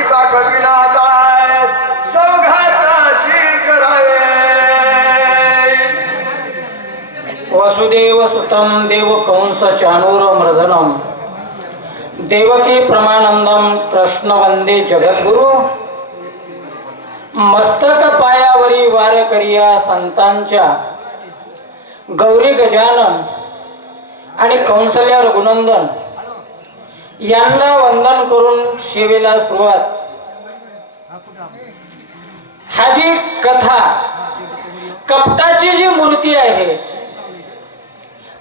कविता करिता काय सौघाताशी करावे वसुदेव सुतम देव कंस चाणूर मृदनम देवकी प्रमानंदम कृष्ण वंदे जगद्गुरु। मस्तक पायावरी वार करिया संतांच्या। गौरी गजानन आणि कौंसल्या रघुनंदन। यांना वंदन करून सेवेला सुरुवात. हा जी कथा. कपटाची जी मूर्ती आहे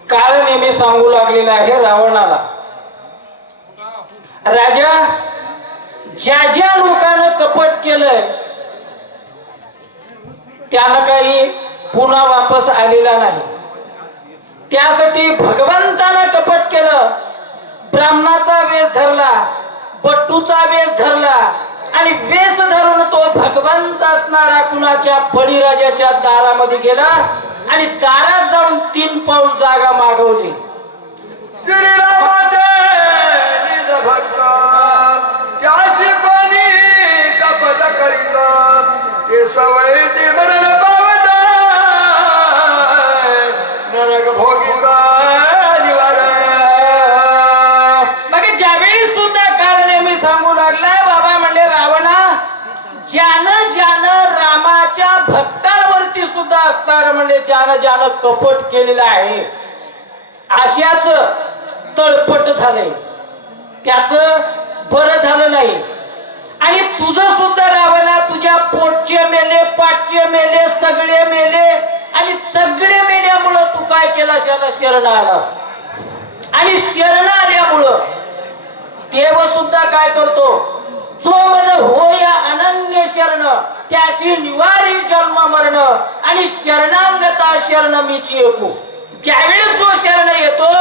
काळ नेहमी सांगू लागलेला आहे रावणाला. राजा ज्या ज्या लोकांना कपट केलंय त्यानं काही पुन्हा वापस आलेला नाही. त्यासाठी भगवंतानं कपट केलं. ब्राह्मणाचा वेश धरला बट्टूचा वेश धरला आणि वेश धरून तो भगवंत असणारा कुणाच्या बळीराजाच्या दारामध्ये गेला आणि दारात जाऊन तीन पाऊल जागा मागवली. श्रीरामाचे भक्त करीत ते सवयीचे ज्यानं ज्यानं रामाच्या भक्तांवरती सुद्धा असणार म्हणजे ज्यानं ज्यानं कपट केलेलं आहे अशाच तळपट झालंय. त्याच बरं झालं नाही. आणि तुझं सुद्धा रावणा तुझ्या पोटचे मेले पाठचे मेले सगळे मेले आणि सगळे मेल्यामुळं तू काय केला त्याला शरण आलास. आणि शरण आल्यामुळं देव सुद्धा काय करतो? जो होय हो या अनन्य शरण. त्याशी निवारी जन्म मरण. आणि शरणांगता शरण मीची एकू. ज्यावेळेस जो शरण येतो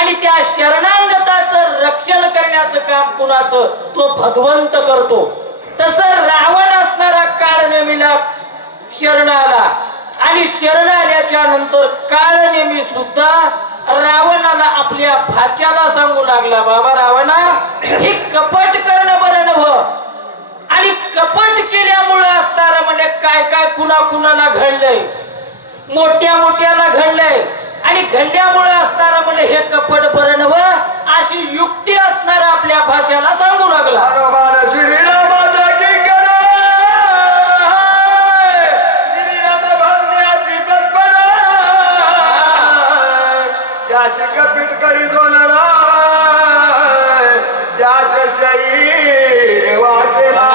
आणि त्या शरणांगताचं रक्षण करण्याचं काम कुणाचं? तो भगवंत करतो. तसं रावण असणारा काळ नेमीला शरण आला आणि शरण आल्याच्यानंतर काळ नेमी सुद्धा रावणाला आपल्या भाच्याला सांगू लागला बाबा रावणा हे कपट करणं बरं नव्ह. आणि कपट केल्यामुळं असणार म्हणजे काय काय कुणा कुणाला घडलंय? मोठ्या मोठ्याला घडलंय. आणि घडल्यामुळे असणार म्हणजे हे कपट बरं नव्ह अशी युक्ती असणार आपल्या भाषेला सांगू लागला. त्याशी कपीट करी दोन त्याच शरीर वाचला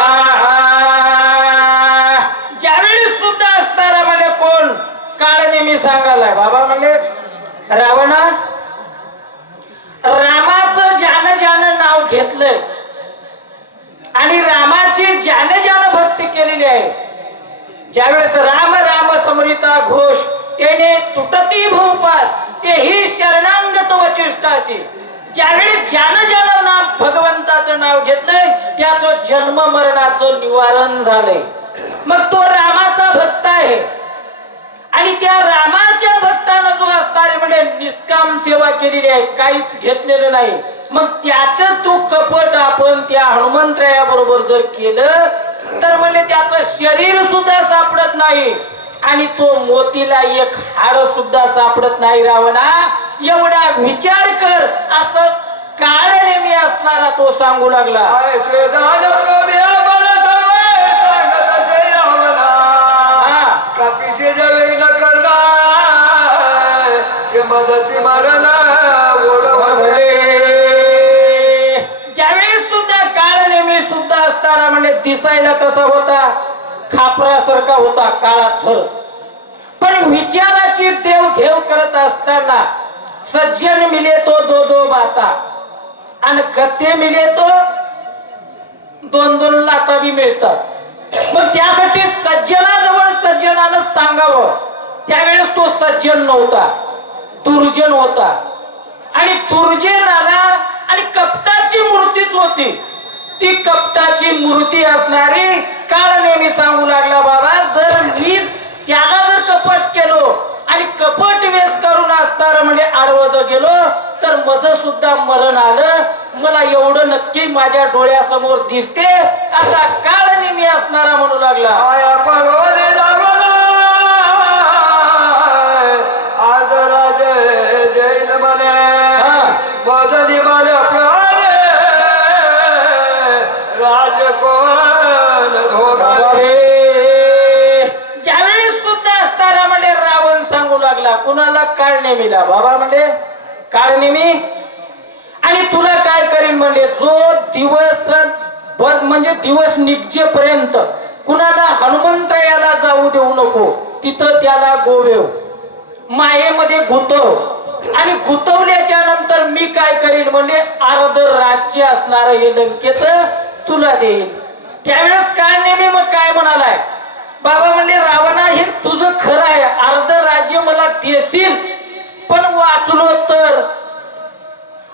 ज्यावेळी सुद्धा असणारा म्हणजे कोण? काळ मी सांगायला. बाबा म्हणजे रावणा रामाचं ज्यानं ज्यानं नाव घेतलंय आणि रामाची ज्याने ज्यानं भक्ती केलेली आहे ज्यावेळेस राम राम समरिता घोष त्याने तुटती भूपास तेही शरणांगत वचिष्टाशी ज्यावेळी ज्यानं ज्यानं नाम भगवंताचं नाव घेतलंय त्याचं जन्म मरणाचं निवारण झालंय. मग तो रामाचा भक्त आहे. आणि त्या रामाच्या भक्तानं जो असणारे म्हणजे निष्काम सेवा केलेली आहे काहीच घेतलेलं नाही. मग त्याच तो कपट आपण त्या हनुमंतराया बरोबर जर केलं तर म्हणजे त्याचं शरीर सुद्धा सापडत नाही. आणि तो मोतीला एक हाड सुद्धा सापडत नाही रावणा. एवढा विचार कर. असं काळ नेहमी असणारा तो सांगू लागला. ज्यावेळी सुद्धा काळ नेहमी सुद्धा असताना म्हणजे दिसायला कसा होता खापरासारखा होता काळात सर. पण विचाराची देवघेव करत असताना सज्जन मिले तो दो दो बाता. आणि गते मिले तो दोन दोन लाता बी मिळतात. मग त्यासाठी सज्जनाजवळ सज्जनानं सांगावं. त्यावेळेस तो सज्जन नव्हता दुर्जन होता. आणि दुर्जन आला आणि कपटाची मूर्तीच होती. ती कपटाची मूर्ती असणारी काळ नेहमी सांगू लागला बाबा जर मी त्याला जर कपट केलो आणि कपट वेस करून असणार म्हणजे आडवं गेलो तर माझ सुद्धा मरण आलं. मला एवढं नक्की माझ्या डोळ्यासमोर दिसते. असा काळ नेहमी असणारा म्हणू लागला. काळ नेमीला बाबा म्हणले काळ नेमी आणि तुला काय करीन? म्हणले जो दिवस बर म्हणजे दिवस निघजेपर्यंत कुणाला हनुमंत याला जाऊ देऊ नको तिथं त्याला गोवेव. मायेमध्ये गुतव. आणि गुतवल्याच्या नंतर मी काय करीन? म्हणजे अर्ध राज्य असणार हे लंकेच तुला देईन. त्यावेळेस काय नेहमी मग काय म्हणालाय? बाबा म्हणजे रावणा हे तुझं खरं आहे. अर्ध राज्य मला देशील पण वाचलो तर.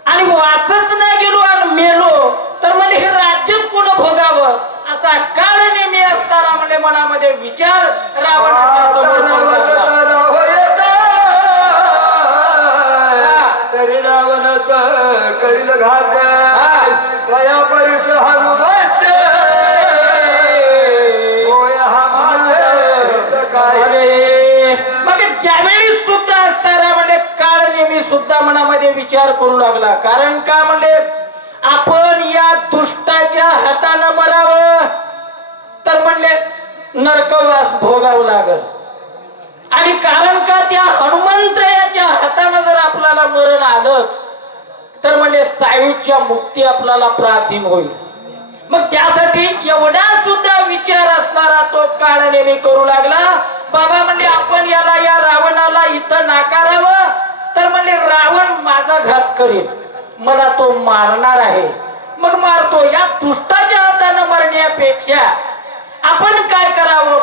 आणि वाचच नाही गेलो आणि मेलो तर म्हणजे हे राज्यच कोण भोगावं? असा काळ नेहमी असताना म्हणजे मनामध्ये विचार. तरी रावणच करील घात. मनामध्ये विचार करू लागला. कारण का म्हणजे आपण या दुष्टाच्या हातानं मरावं. तर म्हणले नरकवास भोगावं लागल. आणि कारण का त्या हनुमंतरायाच्या हातानं जर आपल्याला मरण आलंच तर म्हणजे सायूच्या मुक्ती आपल्याला प्राधीन होईल. मग त्यासाठी एवढा सुद्धा विचार असणारा तो काळ नेहमी करू लागला. बाबा म्हणजे आपण याला या रावणाला इथं नाकारावं. तर म्हणले रावण माझा घात करेल मला तो मारणार आहे. मग मारतो. या दुष्टाच्या हातानं मरण्यापेक्षा आपण काय करावं?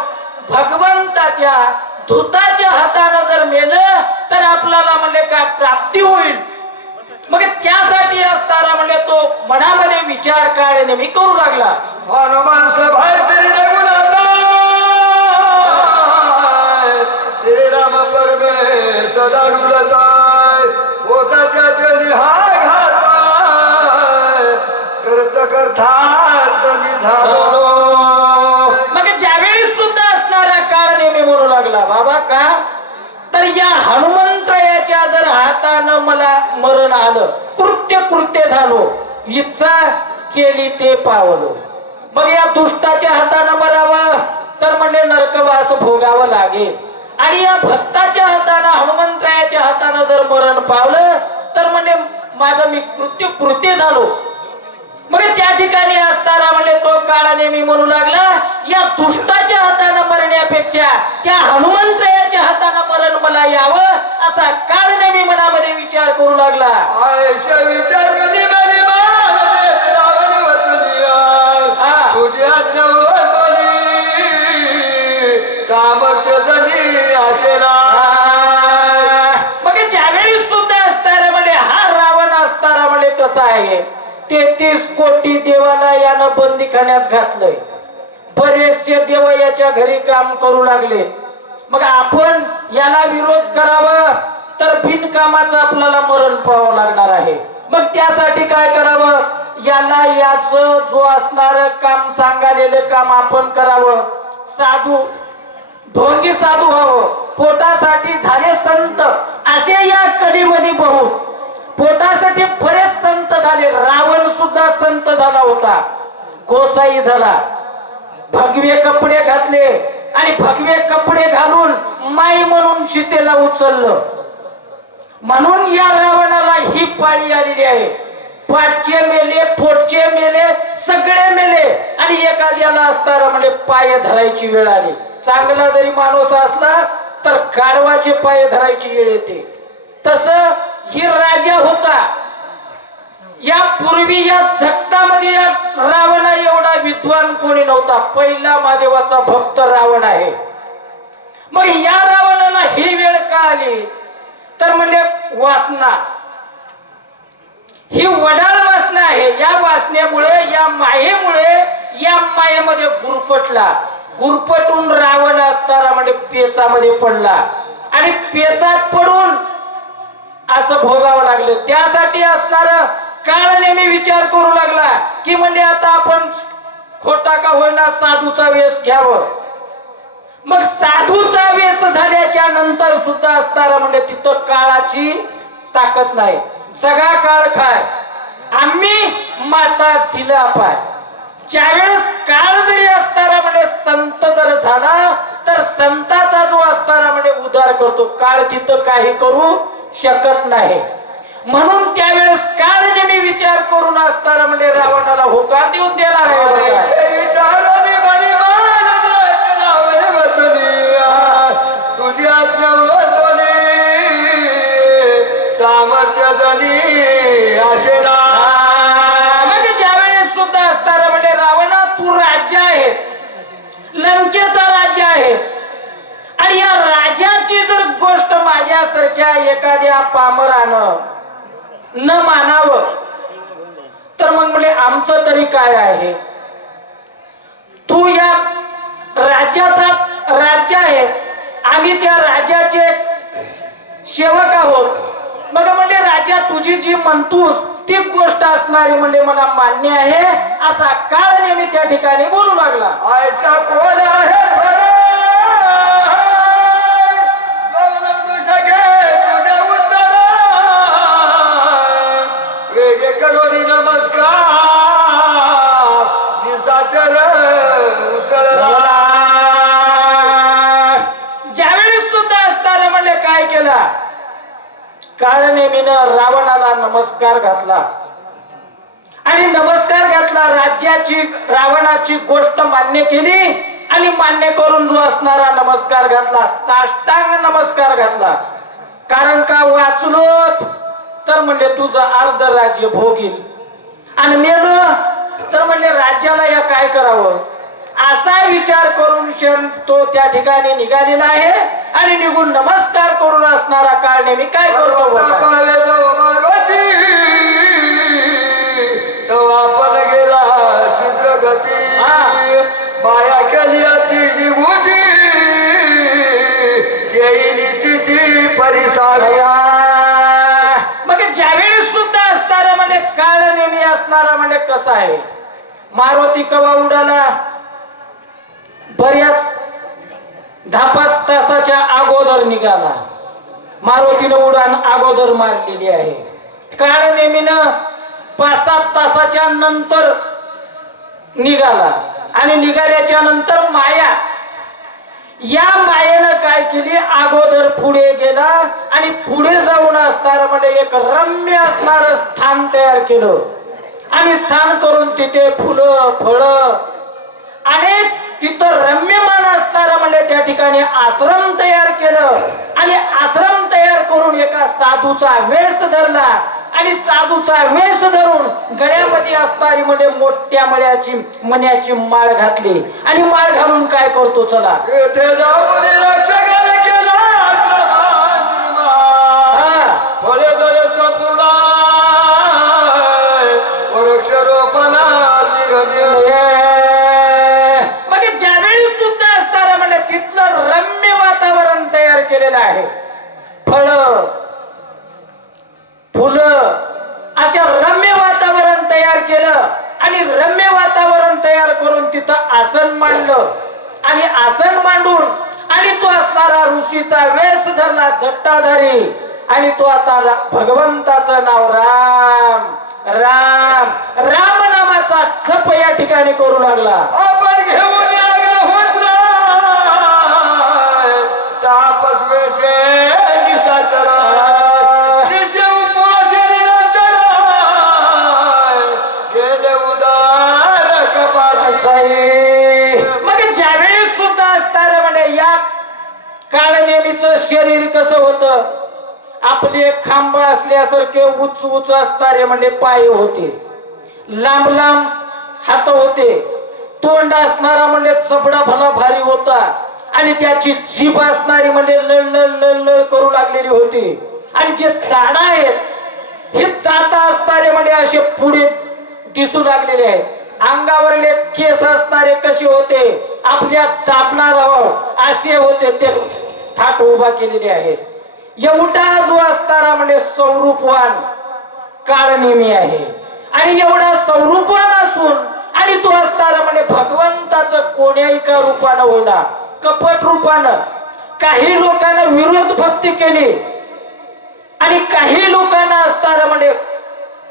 भगवंताच्या धुताच्या हातानं जर मेलं तर आपल्याला म्हणजे काय प्राप्ती होईल. मग त्यासाठी असताना म्हणजे तो मनामध्ये विचार काय नेहमी करू लागला. हनुमान श्रीराम परमे मग हो. म्हणजे ज्यावेळी सुद्धा असणारा काळ नेहमी म्हणू लागला बाबा का? तर या हनुमंतरायाच्या जर हातानं मला मरण आलं कृत्य कृत्य झालो इच्छा केली ते पावलो. मग या दुष्टाच्या हातानं मरावं तर म्हणजे नरकवास भोगावं लागेल. आणि या भक्ताच्या हातानं हनुमंतरायाच्या हातानं जर मरण पावलं तर म्हणजे माझं मी कृत्य कृत्य झालो. मग त्या ठिकाणी असताना म्हणजे तो काळा नेहमी म्हणू लागला या दुष्टाच्या हातानं मरण्यापेक्षा त्या हनुमंतरायाच्या हातानं मरण मला यावं असा काळ नेहमी मनामध्ये विचार करू लागला. कसं आहे? तेहतीस कोटी देवाला यानं बंदीखान्यात घातलंय. बरेचसे देव याच्या घरी काम करू लागले. मग आपण याला विरोध करावा तर बिनकामाचं आपल्याला मरण पाहावं लागणार आहे. मग त्यासाठी काय करावं? याला याच जो असणार काम सांगालेलं काम आपण करावं. साधू ढोंगी साधू व्हावं. पोटासाठी झाले संत. असे या कधीमधी बहुत पोटासाठी बरेच संत झाले. रावण सुद्धा संत झाला होता. गोसाई झाला. भगवे कपडे घातले आणि भगवे कपडे घालून माई म्हणून सीतेला उचललं. म्हणून या रावणाला ही पाळी आलेली आहे. पाठचे मेले पोटचे मेले सगळे मेले आणि एखाद्याला असताना म्हणजे पाय धरायची वेळ आली. चांगला जरी माणूस असला तर गाढवाचे पाय धरायची वेळ येते. तस ही राजा होता. या पूर्वी या जगतामध्ये या रावणा एवढा विद्वान कोणी नव्हता. पहिला महादेवाचा भक्त रावण आहे. मग या रावणाला ही वेळ का आली? तर म्हणजे वासना. ही वडाळ वासना आहे. या वासनेमुळे या मायेमुळे या मायेमध्ये गुरपटला. गुरपटून रावण असताना म्हणजे पेचामध्ये पडला. आणि पेचात पडून असं भोगावं लागलं. त्यासाठी असणार काळ नेहमी विचार करू लागला की म्हणजे आता आपण खोटा का होईना साधूचा वेश घ्यावं. मग साधूचा वेश झाल्याच्यानंतर सुद्धा असणार म्हणजे तिथं काळाची ताकद नाही. सगळा काळ खाय. आम्ही माता दिला पाय ज्यावेळेस काळ जरी असताना म्हणजे संत जर झाला तर संताचा जो असताना म्हणजे उद्धार करतो. काळ तिथं काही करू शकत नाही. म्हणून त्यावेळेस काळ नेहमी विचार करून असताना म्हणजे रावणाला होकार देऊन देणार आहे. सारख्या एखाद्या पामरानं न मानावं तर मग म्हणजे आमचं तरी काय आहे? तू या राज्याचा राज्य आहेस आम्ही त्या राजाचे सेवक आहोत. मग म्हणजे राजा तुझी जी म्हणतोस ती गोष्ट असणारी म्हणजे मला मान्य आहे असा काळ नेहमी त्या ठिकाणी बोलू लागला. ऐसा कोण आहे काळनेमीनं रावणाला नमस्कार घातला. आणि नमस्कार घातला राज्याची रावणाची गोष्ट मान्य केली आणि मान्य करून जो असणारा नमस्कार घातला साष्टांग नमस्कार घातला. कारण का वाचलोच? तर म्हणजे तुझं अर्ध राज्य भोगील आणि मेलो तर म्हणजे राज्याला या काय करावं? असा विचार करून क्षण तो त्या ठिकाणी निघालेला आहे आणि निघून नमस्कार करून असणारा काळ नेहमी काय करतो आपण गेला छिद्र गती हा. माया केली अति ती परिसारी मग ज्यावेळेस सुद्धा असणारा म्हणजे काळ नेहमी असणारा म्हणजे कसा आहे? मारुती कवा उडाला? बऱ्याच दहा पाच तासाच्या अगोदर निघाला. मारुतीनं उडान अगोदर मारलेली आहे. काळ नेहमीनं पाच सात तासाच्या नंतर निघाला. आणि निघाल्याच्या नंतर माया. या मायेनं काय केली? अगोदर पुढे गेला आणि पुढे जाऊन असणार म्हणजे एक रम्य असणार स्थान तयार केलं. आणि स्थान करून तिथे फुलं फळं अनेक तिथं रम्यमान असणारा म्हणजे त्या ठिकाणी आश्रम तयार केलं. आणि आश्रम तयार करून एका साधूचा वेश धरला. आणि साधूचा वेश धरून गळ्यामध्ये असणारी म्हणजे मोठ्या मळ्याची मण्याची माळ घातली. आणि माळ घालून काय करतो चला? तयार आहे. फळ फुलं अशा रम्य वातावरण तयार केलं आणि रम्य वातावरण तयार करून तिथं आसन मांडलं. आणि आसन मांडून आणि तो असणारा ऋषीचा वेश धरला झट्टाधारी आणि तो आता भगवंताचं नाव राम राम राम नामाचा जप या ठिकाणी करू लागला. शरीर कसं होतं? आपले एक खांब असल्यासारखे उच उच असणारे म्हणजे पाय होते. लांब लांब हात होते. तोंड असणारा म्हणजे चपडा भला भारी होता. आणि त्याची जीभ असणारी म्हणजे लळ लळ लळ लळ करू लागलेली होती. आणि जे दाणा आहेत हे दाता असणारे म्हणजे असे पुढे दिसू लागलेले आहेत. अंगावरले केस असणारे कसे होते? आपल्या दाबणार असे होते ते थाट उभा केलेली आहे. एवढा जो असताना म्हणजे स्वरूपवान काळ नेहमी आहे. आणि एवढा स्वरूपवान असून आणि तो असताना म्हणजे भगवंताचं कोण्याही का रूपानं होईना कपट रूपानं. काही लोकांना विरोध भक्ती केली. आणि काही लोकांना असताना म्हणजे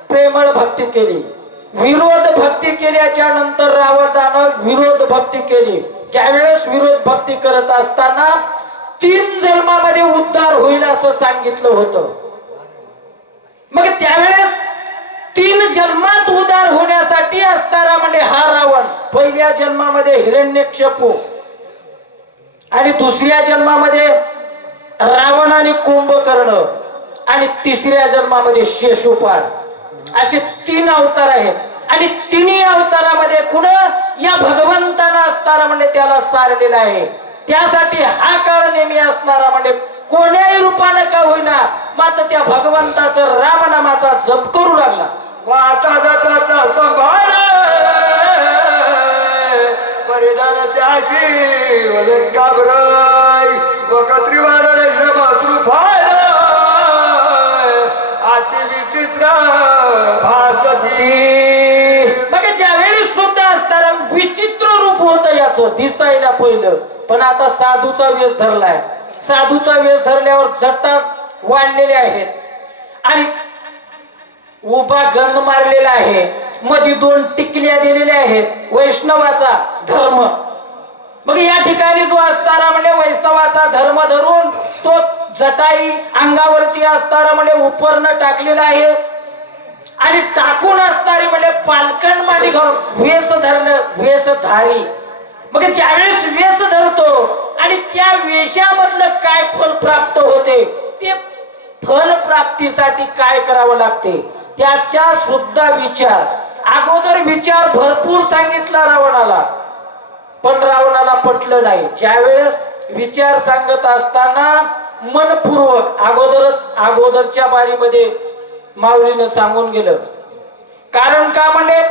प्रेमळ भक्ती केली. विरोध भक्ती केल्याच्यानंतर रावणानं विरोध भक्ती केली. ज्यावेळेस विरोध भक्ती करत असताना तीन जन्मामध्ये उद्धार होईल असं सांगितलं होतं. मग त्यावेळेस तीन जन्मात उदार होण्यासाठी असणारा म्हणजे हा रावण पहिल्या जन्मामध्ये हिरण्यक्षपू आणि दुसऱ्या जन्मामध्ये रावण आणि कुंभकर्ण आणि तिसऱ्या जन्मामध्ये शेषुपाल असे तीन अवतार आहेत. आणि तिन्ही अवतारामध्ये कुण? या भगवंताना असणारा म्हणजे त्याला सारलेला आहे. त्यासाठी हा काळ नेहमी असणारा म्हणजे कोण्याही रूपानं का होईना मात्र त्या भगवंताचं रामनामाचा जप करू लागला. वाचा जाता संभार परिधान त्याशी वलंका बराई वकत्री होत दिसायला पहिलं पण आता साधूचा वेश धरलाय. साधूचा वेश धरल्यावर जटा वाढलेले आहेत. आणि उभा गंध मारलेला आहे. मध्ये दोन टिकल्या दिलेल्या आहेत. वैष्णवाचा धर्म. मग या ठिकाणी जो असताना म्हणजे वैष्णवाचा धर्म धरून तो जटाई अंगावरती असताना म्हणजे उपरनं टाकलेला आहे. आणि टाकून असणारी म्हणजे पालकण माडी घालून वेस धरलं वेशधारी मग ज्यावेळेस वेश धरतो आणि त्या वेशामधलं काय फल प्राप्त होते ते फल प्राप्तीसाठी काय करावं लागते? त्याचा सुद्धा विचार. अगोदर विचार भरपूर सांगितला रावणाला. पण रावणाला पटलं नाही. ज्यावेळेस विचार सांगत असताना मनपूर्वक अगोदरच अगोदरच्या बारीमध्ये माऊलीनं सांगून गेलं. कारण का म्हणजे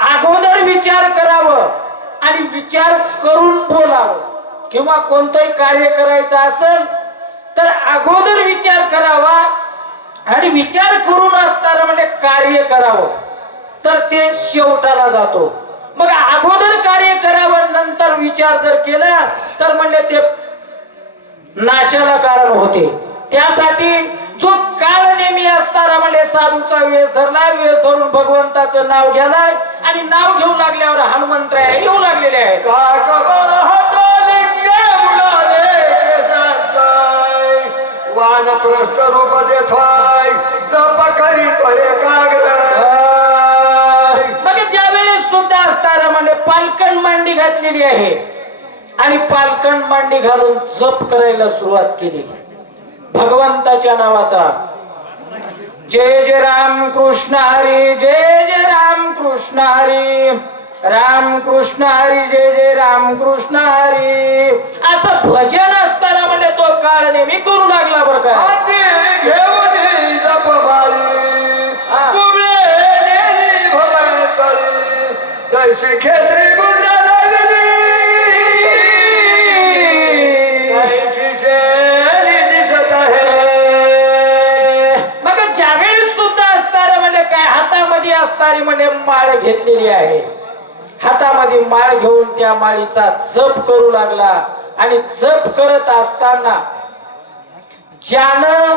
अगोदर विचार करावं. आणि विचार करून बोलावं. किंवा कोणतंही कार्य करायचं असेल तर अगोदर विचार करावा आणि विचार करून असताना म्हणजे कार्य करावं. तर ते शेवटाला जातो. मग अगोदर कार्य करावं नंतर विचार जर केला तर म्हणजे ते नाशाला कारण होते. त्यासाठी जो काळ नेहमी असताना साधूचा वेश धरलाय वेश धरून भगवंताचं नाव घ्यालाय आणि नाव घेऊ लागल्यावर हनुमंतराय येऊ लागलेले रूप जप ज्या वेळेस सुद्धा असताना म्हणजे पालकण मांडी घातलेली आहे. आणि पालकण मांडी घालून जप करायला सुरुवात केली. भगवंताच्या नावाचा जय जय राम कृष्ण हरी जय जय राम कृष्ण हरी। राम कृष्ण हरी जय जय राम कृष्ण हरी। असं भजन असताना म्हणजे तो काळ नेहमी करू लागला बरं का? जैसे खेत्री घेतलेली आहे. हातामध्ये माळ घेऊन त्या माळीचा जप करू लागला आणि जप करत असताना ज्यानं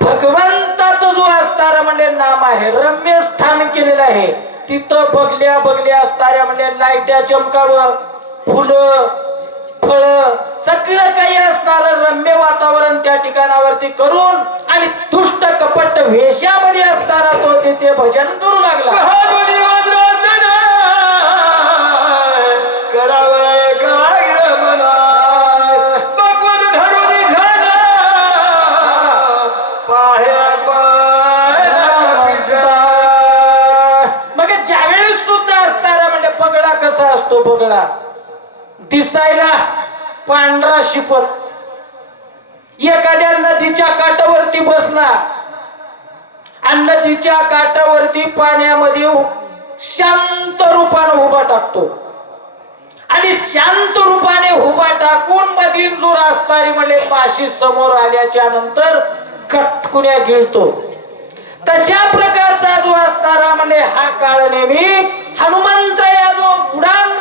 भगवंताचं जो असणारा म्हणजे नाम आहे रम्य स्थान केलेलं आहे. तिथं बघल्या बघल्या असणाऱ्या म्हणजे लाईट्या चमकावं फुलं फळ सगळं काही असणारं रम्य वातावरण त्या ठिकाणावरती करून आणि दुष्ट कपट वेशामध्ये असणारा तो तिथे भजन करू दिसायला पांढरा शिपत एखाद्या नदीच्या काठावरती बसला आणि नदीच्या काठावरती पाण्यामध्ये शांत रूपाने उभा टाकतो. आणि शांत रूपाने उभा टाकून मधील जो असणारी म्हणजे पाशी समोर आल्याच्यानंतर कटकुण्या गिळतो. तशा प्रकारचा जो असणारा म्हणजे हा काळ नेहमी हनुमंत या जो उडान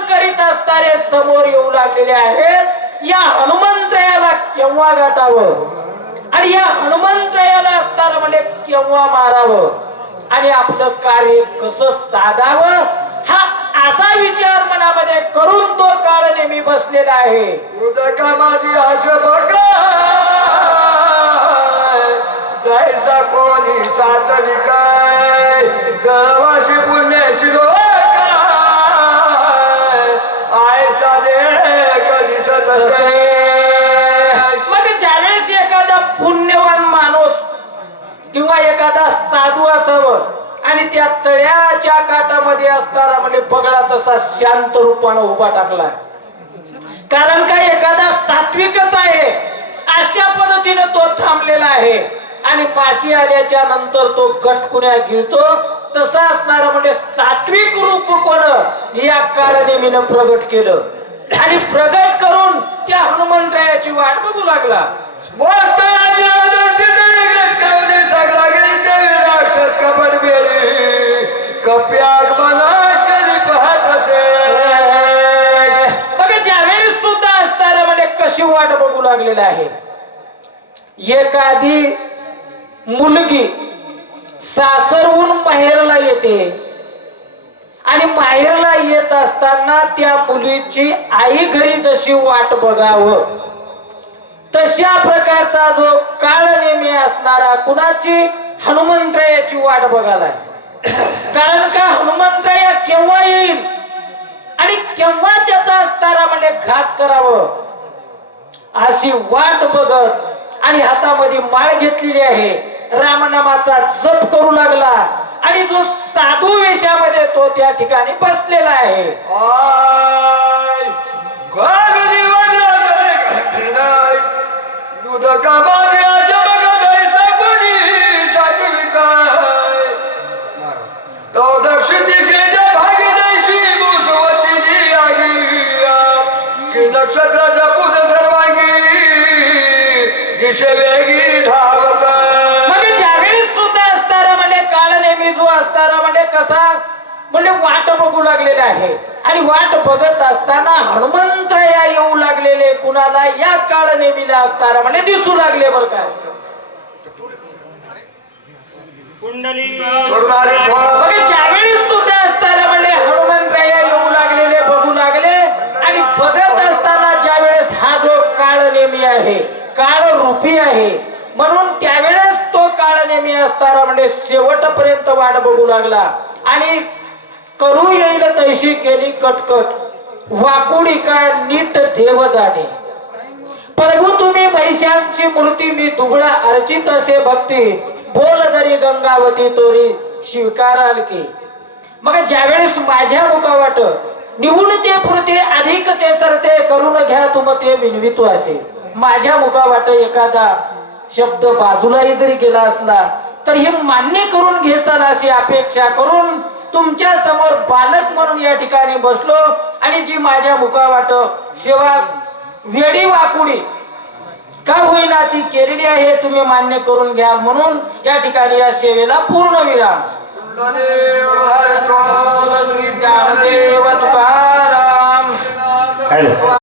करीत समोर येऊ लागलेले आहेत. या हनुमंतयाला केव्हा गाठावं? आणि या हनुमंतयाला असणारं म्हणजे केव्हा मारावं? आणि आपलं कार्य कसं साधावं? हा असा विचार मनामध्ये करून तो काळ नेहमी बसलेला आहे. उदका माझी आश बघा. जायचा कोणी सातवी काय साधू असावं. आणि त्या तळ्याच्या काठामध्ये असणारा म्हणजे पगडा तसा शांत रूपानं उभा टाकला कारण का एखादा सात्विकच आहे. अशा पद्धतीने तो थांबलेला आहे. आणि पाशी आल्याच्यानंतर तो कटकुण्या गिळतो. तसा असणारा म्हणजे सात्विक रूप कोण? या काळनेमीनं प्रगट केलं. आणि प्रगट करून त्या हनुमंतरायाची वाट बघू लागला. राक्षस बघा सुद्धा कशी वाट बघू लागलेला आहे? एखादी मुलगी सासरहून माहेरला येते आणि माहेरला येत असताना त्या मुलीची आई घरी जशी वाट बघावं तशा प्रकारचा जो काळ नेहमी असणारा कुणाची? हनुमंतरायाची वाट बघायला. कारण का हनुमंतराया केव्हा येईल? आणि केव्हा त्याचा असणारा म्हणजे घात करावं? अशी वाट बघत आणि हातामध्ये माळ घेतलेली आहे. रामनामाचा जप करू लागला. आणि जो साधू वेशामध्ये तो त्या ठिकाणी बसलेला आहे. नक्षत्राच्या पूज सर्वांगी दिशे वेगी धावत म्हणजे ज्यावेळेस सुद्धा असणारा म्हणजे काळ नेहमी जो असणारा म्हणजे कसा म्हणजे वाट बघू लागलेला आहे. आणि वाट बघत असताना हनुमंतराया येऊ लागलेले कुणाला या काळ नेहमीला असताना म्हणजे दिसू लागले बरं काय ज्यावेळेस सुद्धा असताना म्हणजे हनुमंतराया येऊ लागलेले बघू लागले. आणि बघत असताना ज्यावेळेस हा जो काळ नेहमी आहे काळ रूपी आहे म्हणून त्यावेळेस तो काळ नेहमी असताना म्हणजे शेवटपर्यंत वाट बघू लागला. आणि करू येईल तैशी केली कटकट. वाकुडी काय नीट देव जाणे. प्रभू तुम्ही पैशांची मूर्ती मी दुबळा अर्चित असे भक्ती. बोल जरी गंगावती तोरी स्वीकाराल की मग ज्यावेळेस माझ्या मुखावाट निवून ते पुरते अधिक ते सरते करून घ्या तुम ते विनवितो असे. माझ्या मुखावाट एखादा शब्द बाजूलाही जरी गेला असला तर हे मान्य करून घेसाल अशी अपेक्षा करून तुमच्यासमोर बालक म्हणून या ठिकाणी बसलो आणि जी माझ्या मुखावाट सेवा वेडी वाकुडी का होईना ती केलेली आहे तुम्ही मान्य करून घ्या म्हणून या ठिकाणी या सेवेला पूर्ण विराम. हॅलो.